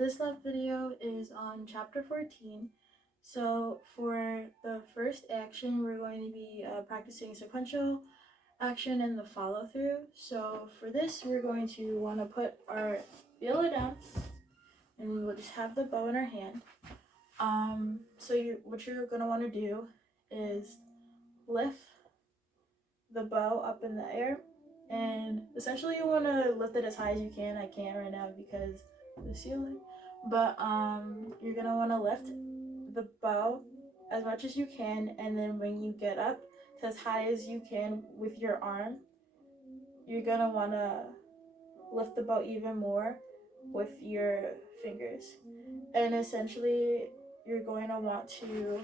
This lab video is on chapter 14. So for the first action, we're going to be practicing sequential action and the follow through. So for this, we're going to want to put our viola down and we'll just have the bow in our hand. What you're going to want to do is lift the bow up in the air, and essentially you want to lift it as high as you can. I can't right now because of the ceiling, but you're gonna want to lift the bow as much as you can, and then when you get up to as high as you can with your arm, you're gonna want to lift the bow even more with your fingers, and essentially you're going to want to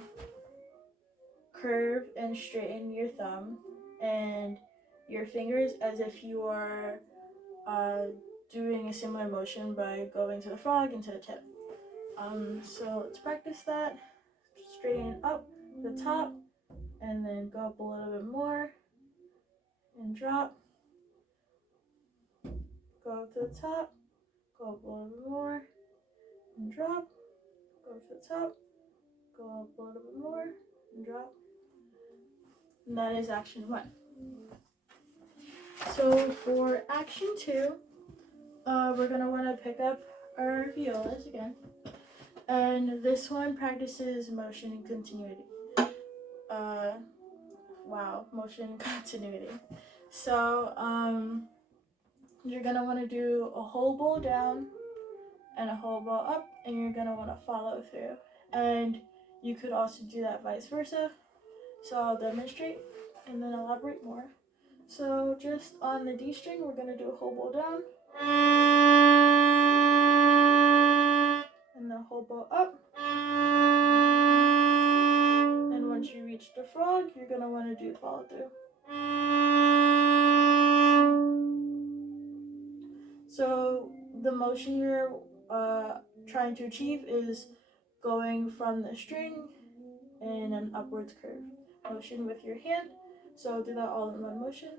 curve and straighten your thumb and your fingers as if you are doing a similar motion by going to the frog and to the tip. So let's practice that. Straighten up the top and then go up a little bit more and drop. Go up to the top, go up a little bit more and drop. Go up to the top, go up a little bit more and drop. And that is action 1. So for action 2, we're going to want to pick up our violas again. And this one practices motion and continuity. Motion and continuity. So you're going to want to do a whole bow down and a whole bow up, and you're going to want to follow through. And you could also do that vice versa. So I'll demonstrate and then elaborate more. So just on the D string, we're going to do a whole bow down and the whole bow up. And once you reach the frog, you're going to want to do follow through. So the motion you're trying to achieve is going from the string in an upwards curve motion with your hand. So do that all in one motion.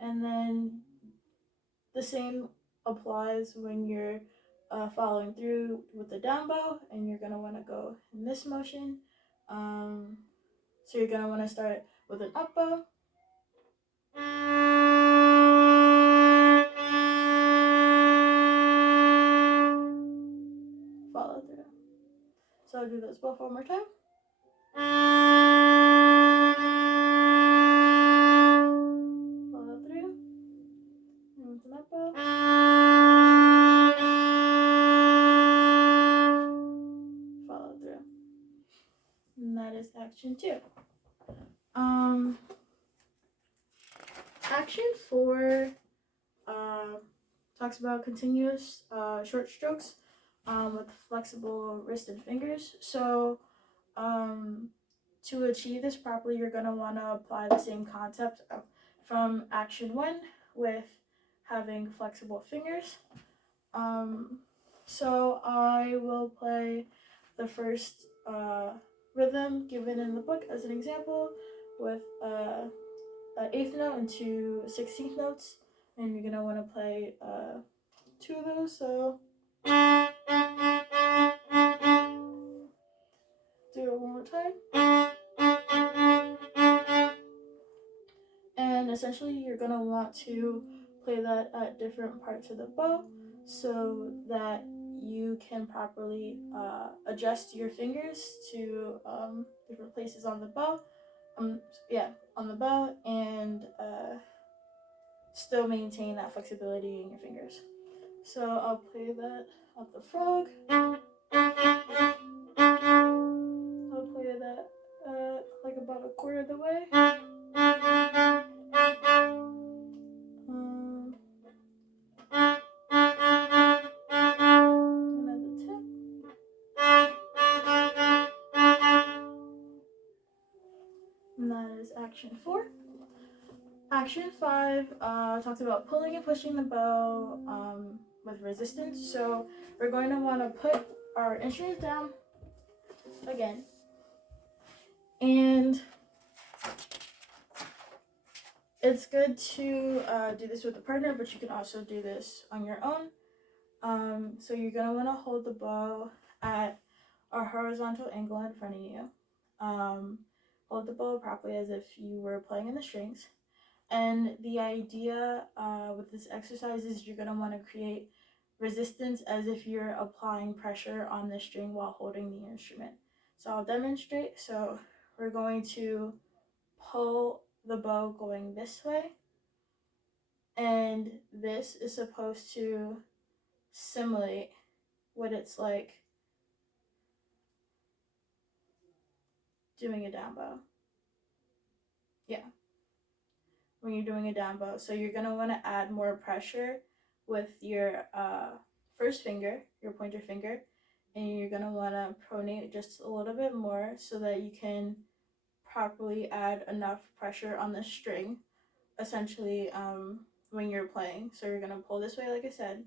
And then the same applies when you're following through with the down bow, and you're going to want to go in this motion. So you're going to want to start with an up bow. Follow through. So I'll do those both one more time. Follow through. And with an up bow. Follow through. And that is action 2. Action 4 talks about continuous short strokes with flexible wrist and fingers. So to achieve this properly, you're going to want to apply the same concept from action 1 with having flexible fingers. So I will play the first rhythm given in the book as an example with an 8th note and 2 16th notes, and you're going to want to play 2 of those. So do it one more time. And essentially you're going to want to play that at different parts of the bow so that you can properly adjust your fingers to different places on the bow. On the bow, and still maintain that flexibility in your fingers. So I'll play that at the frog. I'll play that like about a quarter of the way. And at the tip. And that is action 4. Action 5 talks about pulling and pushing the bow with resistance. So we're going to want to put our instruments down again, and it's good to do this with a partner, but you can also do this on your own. So you're gonna want to hold the bow at a horizontal angle in front of you. Hold the bow properly as if you were playing in the strings. And the idea with this exercise is you're gonna want to create resistance as if you're applying pressure on the string while holding the instrument. So I'll demonstrate. So we're going to pull the bow going this way, and this is supposed to simulate what it's like doing a down bow. Yeah, when you're doing a down bow. So you're gonna want to add more pressure with your first finger, your pointer finger, and you're gonna want to pronate just a little bit more so that you can properly add enough pressure on the string, essentially, when you're playing. So you're gonna pull this way, like I said,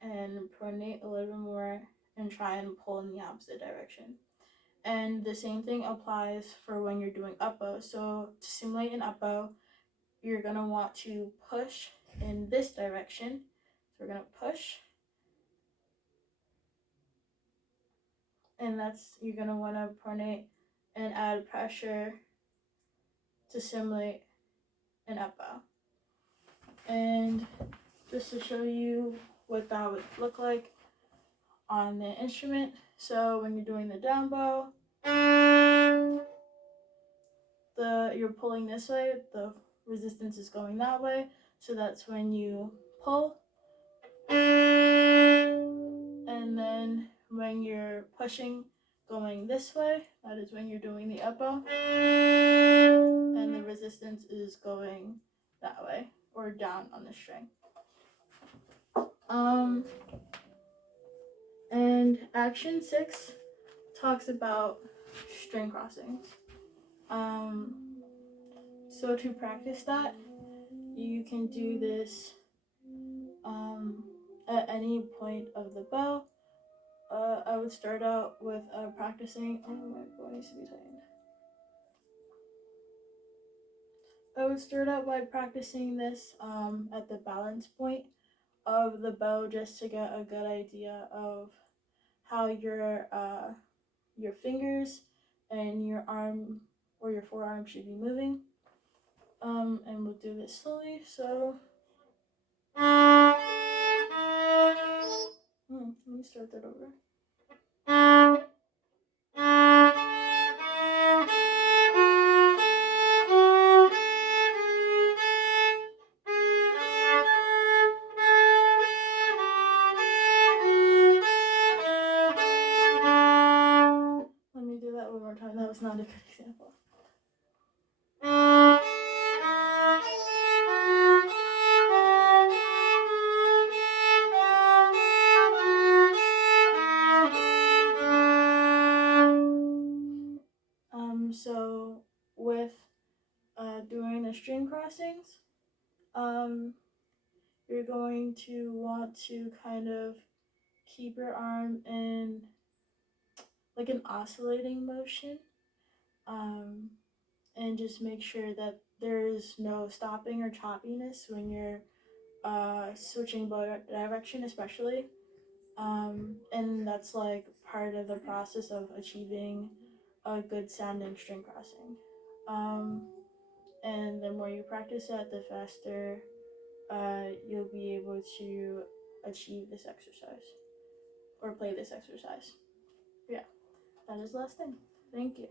and pronate a little bit more and try and pull in the opposite direction. And the same thing applies for when you're doing up bow. So to simulate an up bow, you're gonna want to push in this direction. So we're gonna push, and that's, you're gonna want to pronate and add pressure to simulate an up bow. And just to show you what that would look like on the instrument. So when you're doing the down bow, you're pulling this way, the resistance is going that way. So that's when you pull. And then when you're pushing going this way, that is when you're doing the up bow. And the resistance is going that way or down on the string. And action 6 talks about string crossings. So to practice that, you can do this at any point of the bow. I would start out with practicing. Oh, my bow needs to be tightened. I would start out by practicing this at the balance point of the bow, just to get a good idea of how your fingers and your arm or your forearm should be moving. And we'll do this slowly. So, let me start that over. Let me do that one more time. That was not a good example. So with doing the string crossings, you're going to want to kind of keep your arm in like an oscillating motion, and just make sure that there's no stopping or choppiness when you're switching bow direction, especially. And that's like part of the process of achieving a good sounding string crossing. And the more you practice that, the faster you'll be able to achieve this exercise or play this exercise. Yeah, that is the last thing. Thank you.